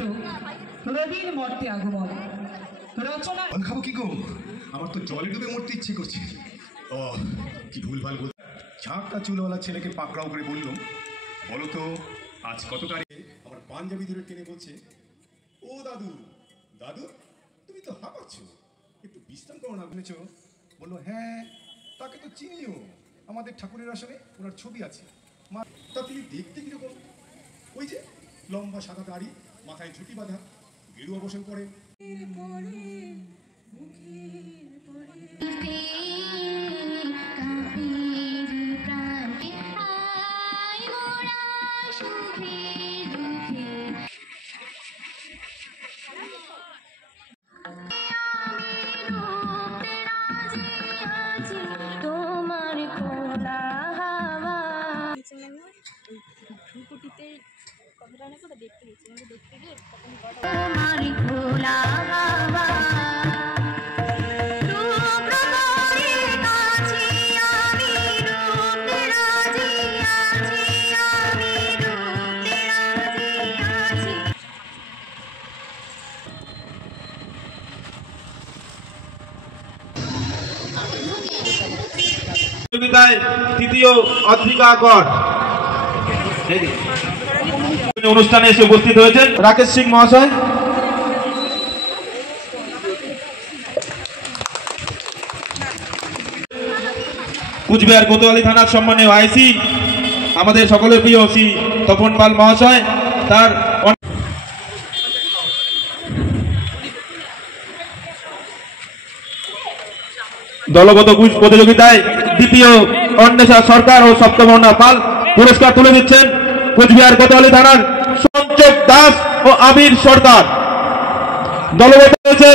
নাটক রবির মর্তে আগমন। রচনা খাবো কি গো, আমার তো জলে ডুবে মরতে ইচ্ছে করছে। ও কি ভুলভাল বল। ঝাঁকটা চুলওয়ালা ছেলেকে পাকড়াও করে বলল, বলো তো আজ কত তারিখে? আমার পাঞ্জাবি ধরে টেনে বলছে, ও দাদু দাদু তুমি তো হাঁপাচ্ছ, একটু বিশ্রাম করো না। বলেছ? বললো হ্যাঁ তাকে তো চিনিও, আমাদের ঠাকুরের আসনে ওনার ছবি আছে। মা তা তুমি দেখতে কিরকম? ওই যে লম্বা সাদা দাড়ি, মাথায় ঝুঁটি বাঁধা, গেরুয়া বসন পরে। তৃতীয় অধিকার অনুষ্ঠানে এসে উপস্থিত হয়েছেন রাকেশ সিং মহাশয়। কুচবিহার কোতোয়ালি থানার সম্মানীয় আইসি আমাদের সকলের প্রিয় শ্রী তপন পাল মহাশয়, তার দলগত কুইজ প্রতিযোগিতায় দ্বিতীয় অন্বেষা সরকার ও সপ্তমর্ণা পাল পুরস্কার তুলে দিচ্ছেন কুচবিহার কোতোয়ালি থানার সঞ্চয় দাস ও আবির সরকার। দলগত হয়েছে